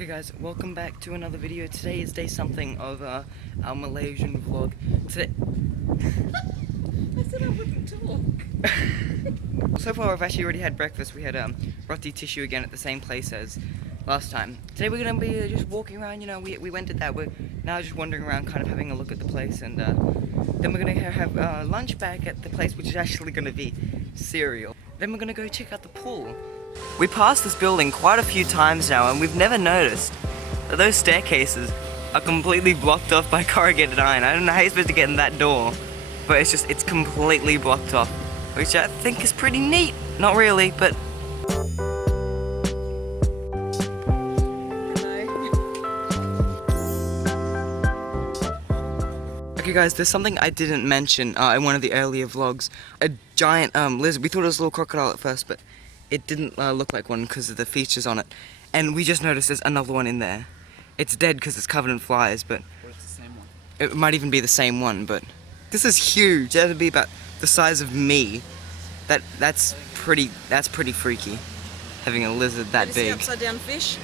Okay guys, welcome back to another video. Today is day something of our Malaysian vlog. Today I said I wouldn't talk. So far I've actually already had breakfast. We had roti tissue again at the same place as last time. Today we're going to be just walking around, you know, we went to that. We're now just wandering around kind of having a look at the place, and then we're going to have lunch back at the place, which is actually going to be cereal. Then we're going to go check out the pool. We passed this building quite a few times now, and we've never noticed that those staircases are completely blocked off by corrugated iron. I don't know how you're supposed to get in that door, but it's completely blocked off, which I think is pretty neat. Not really, but... Okay guys, there's something I didn't mention in one of the earlier vlogs. A giant lizard. We thought it was a little crocodile at first, but it didn't look like one because of the features on it. And we just noticed there's another one in there. It's dead because it's covered in flies, but... Or it's the same one. It might even be the same one, but... This is huge. That'd be about the size of me. That's pretty freaky. Having a lizard that big. See upside down fish?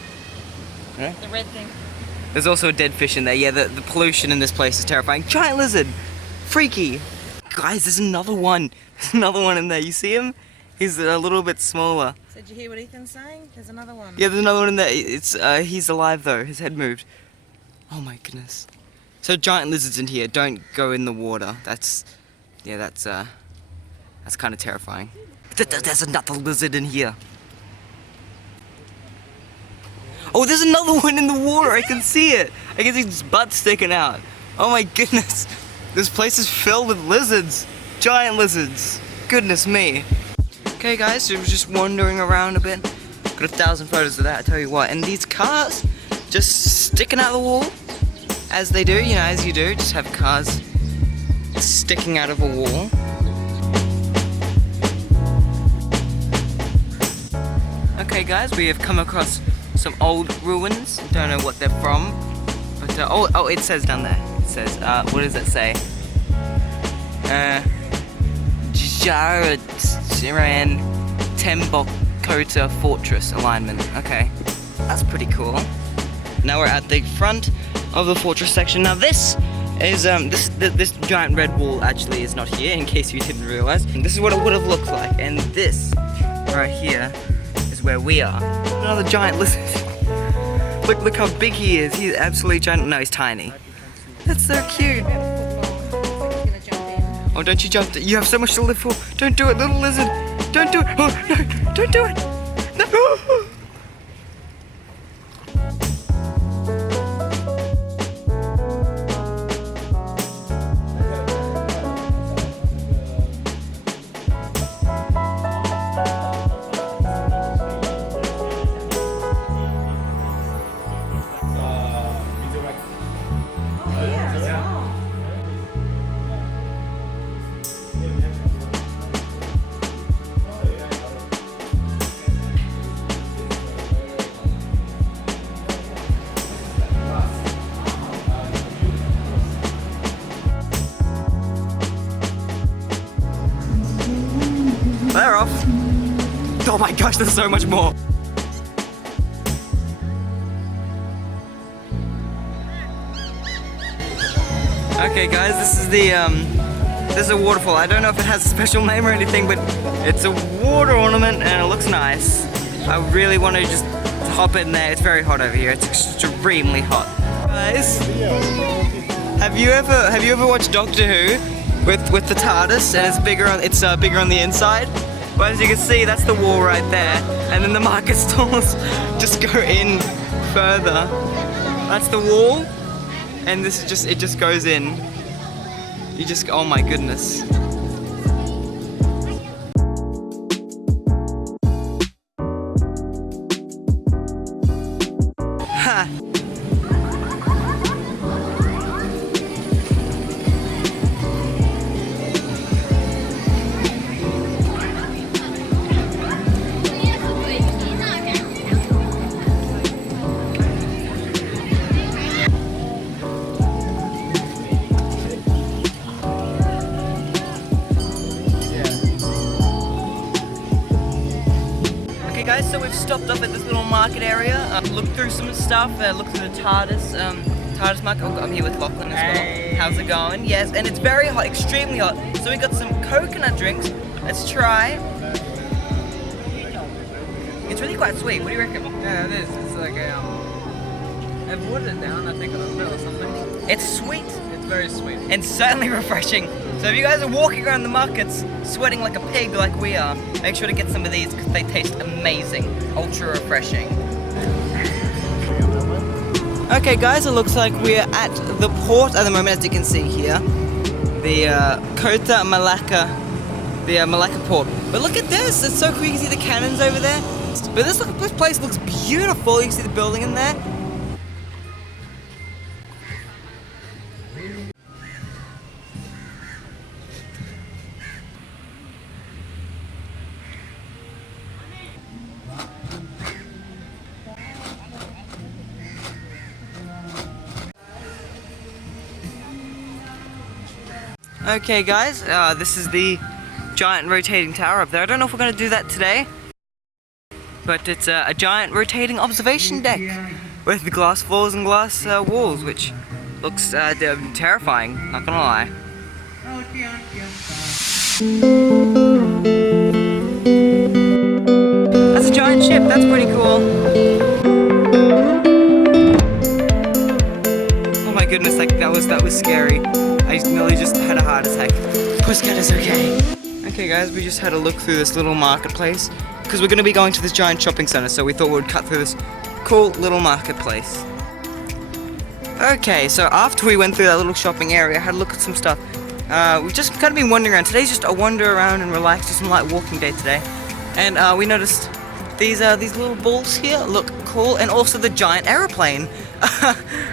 Huh? The red thing. There's also a dead fish in there. Yeah, the pollution in this place is terrifying. Giant lizard! Freaky! Guys, there's another one. There's another one in there. You see him? He's a little bit smaller. So did you hear what Ethan's saying? There's another one. Yeah, there's another one in there. He's alive though. His head moved. Oh my goodness. So giant lizards in here. Don't go in the water. That's kind of terrifying. There's another lizard in here. Oh, there's another one in the water. I can see it. I can see his butt sticking out. Oh my goodness. This place is filled with lizards. Giant lizards. Goodness me. Okay guys, so we're just wandering around a bit. Got 1,000 photos of that, I tell you what. And these cars just sticking out of the wall, as they do, you know, as you do. Just have cars sticking out of a wall. Okay guys, we have come across some old ruins. Don't know what they're from, but oh, it says down there. It says, what does it say? Jaran Tembok Kota Fortress alignment. Okay, that's pretty cool. Now we're at the front of the fortress section. Now this is this giant red wall actually is not here, in case you didn't realize. And this is what it would have looked like, and this right here is where we are. Another giant lizard. Look how big he is. He's absolutely giant. No, he's tiny. That's so cute. Oh, don't you jump. You have so much to live for. Don't do it, little lizard. Don't do it. Oh, no, don't do it. No. They're off. Oh my gosh, there's so much more. Okay guys, this is a waterfall. I don't know if it has a special name or anything, but it's a water ornament and it looks nice. I really want to just hop in there. It's very hot over here. It's extremely hot. Guys, have you ever watched Doctor Who? With the TARDIS, and it's bigger on the inside. But as you can see, that's the wall right there, and then the market stalls just go in further. That's the wall, and this is it just goes in. Oh my goodness. Ha! Okay guys, so we've stopped up at this little market area, looked through some stuff, looked through the TARDIS market. Oh, I'm here with Lachlan as well. Hey. How's it going? Yes, and it's very hot, extremely hot. So we got some coconut drinks. Let's try. It's really quite sweet. What do you reckon? Yeah, it is. It's like I've watered it down, I think, a little bit or something. It's sweet. It's very sweet. And certainly refreshing. So if you guys are walking around the markets sweating like a pig like we are, make sure to get some of these because they taste amazing. Ultra refreshing. Okay guys, it looks like we're at the port at the moment, as you can see here. The Kota Malacca, the Malacca port. But look at this, it's so cool, you can see the cannons over there. But this place looks beautiful, you can see the building in there. Okay guys, this is the giant rotating tower up there. I don't know if we're going to do that today, but it's a giant rotating observation deck with glass floors and glass walls, which looks terrifying, not gonna lie. That's a giant ship, that's pretty cool. Oh my goodness, like that was scary. I nearly just had a heart attack. Pussycat is okay. Okay guys, we just had a look through this little marketplace because we're going to be going to this giant shopping center, so we thought we'd cut through this cool little marketplace. Okay, so after we went through that little shopping area, I had a look at some stuff. We've just kind of been wandering around. Today's just a wander around and relax, just some light walking day today. And we noticed these little balls here look cool, and also the giant aeroplane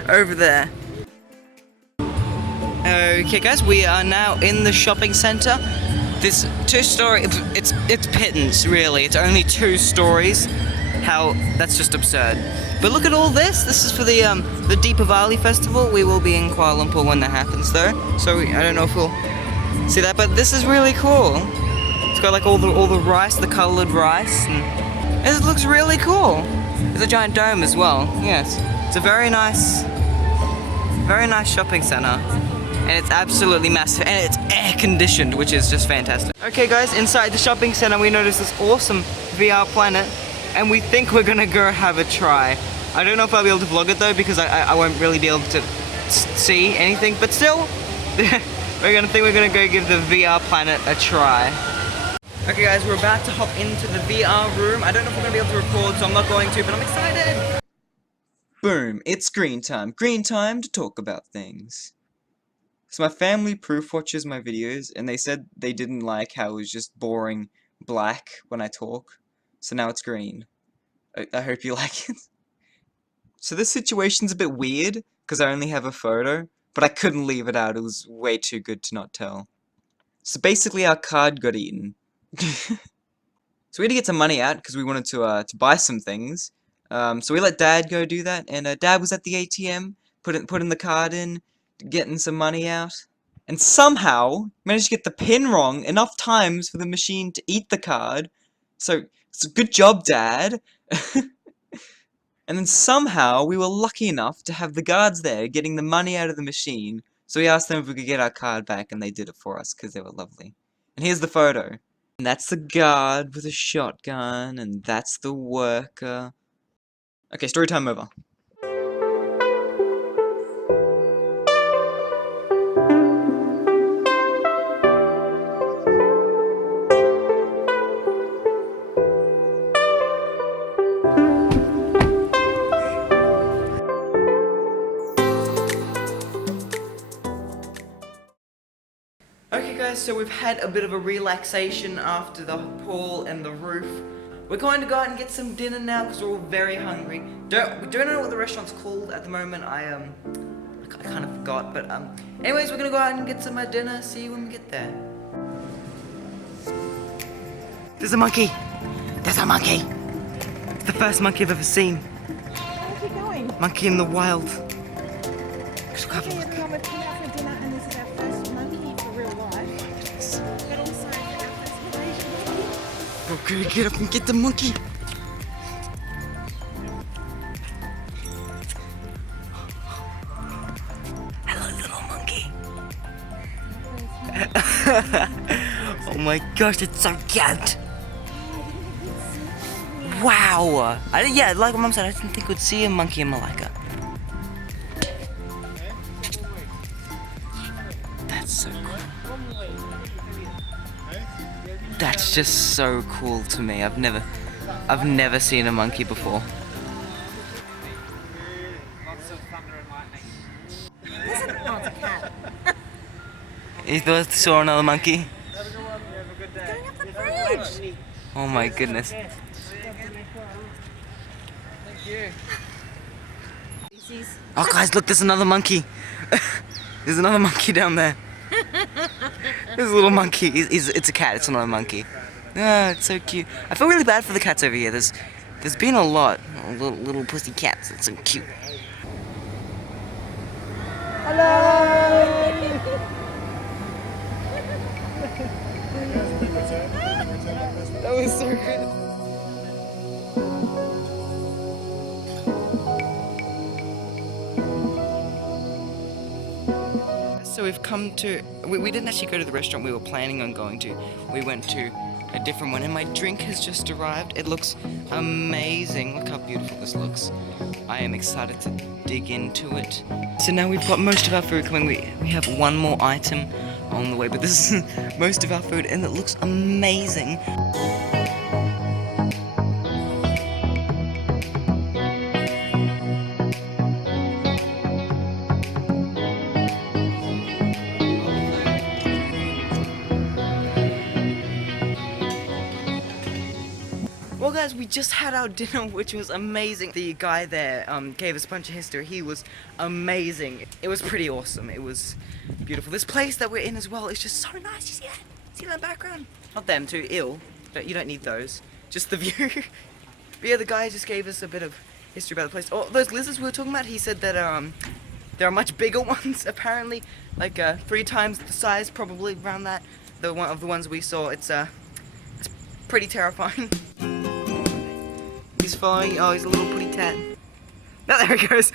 over there. Okay guys, we are now in the shopping center. This two-story, it's pittance really. It's only 2 stories. How, that's just absurd. But look at all this. This is for the Deepavali festival. We will be in Kuala Lumpur when that happens though. So I don't know if we'll see that, but this is really cool. It's got like all the rice, the colored rice, and it looks really cool. There's a giant dome as well. Yes, it's a very nice shopping center. And it's absolutely massive, and it's air conditioned, which is just fantastic. Okay guys, inside the shopping center we noticed this awesome VR planet, and we think we're gonna go have a try. I don't know if I'll be able to vlog it though, because I won't really be able to see anything, but still, we're gonna go give the VR planet a try. Okay guys, we're about to hop into the VR room. I don't know if we're gonna be able to record, so I'm not going to, but I'm excited. Boom, it's green time. Green time to talk about things. So my family proof watches my videos, and they said they didn't like how it was just boring black when I talk. So now it's green. I hope you like it. So this situation's a bit weird, because I only have a photo, but I couldn't leave it out. It was way too good to not tell. So basically our card got eaten. So we had to get some money out, because we wanted to buy some things. So we let Dad go do that, and Dad was at the ATM, putting the card in, getting some money out, and somehow managed to get the pin wrong enough times for the machine to eat the card. So good job, Dad. And then somehow we were lucky enough to have the guards there getting the money out of the machine, so we asked them if we could get our card back, and they did it for us because they were lovely. And here's the photo. And that's the guard with a shotgun, and that's the worker. Okay, story time over. Okay guys, so we've had a bit of a relaxation after the pool and the roof. We're going to go out and get some dinner now because we're all very hungry. We don't know what the restaurant's called at the moment. I kind of forgot, but anyways, we're gonna go out and get some dinner. See you when we get there. There's a monkey. There's a monkey. It's the first monkey I've ever seen. Where's he going? Monkey in the wild. Just have a Okay, look. everyone, we're coming out for dinner, and this is our first monkey for real life. But also our first Malaysian monkey. Okay, get up and get the monkey. Hello, little monkey. Oh my gosh, it's so cute. Wow. Yeah, like Mom said, I didn't think we'd see a monkey in Malacca. That's so cool. That's just so cool to me. I've never seen a monkey before. Lots of thunder and lightning. Oh, it's a cat. You thought saw another monkey? Have a good day. Going up the bridge. Oh my goodness. Thank you. Species. Oh guys, look, there's another monkey. There's another monkey down there. There's a little monkey. It's a cat, it's not a monkey. Ah, it's so cute. I feel really bad for the cats over here. There's been a lot. Little pussy cats. It's so cute. That was so good. So we've come to, we didn't actually go to the restaurant we were planning on going to. We went to a different one and my drink has just arrived. It looks amazing. Look how beautiful this looks. I am excited to dig into it. So now we've got most of our food coming. We have one more item on the way, but this is most of our food and it looks amazing. Well guys, we just had our dinner, which was amazing. The guy there gave us a bunch of history. He was amazing. It was pretty awesome. It was beautiful. This place that we're in as well is just so nice. You see that? See that background? Not them too, ill. But you don't need those. Just the view. But yeah, the guy just gave us a bit of history about the place. Oh, those lizards we were talking about, he said that there are much bigger ones apparently. Like 3 times the size probably around that. The one of the ones we saw, it's pretty terrifying. He's following. Oh, he's a little pretty tat. Oh, there he goes.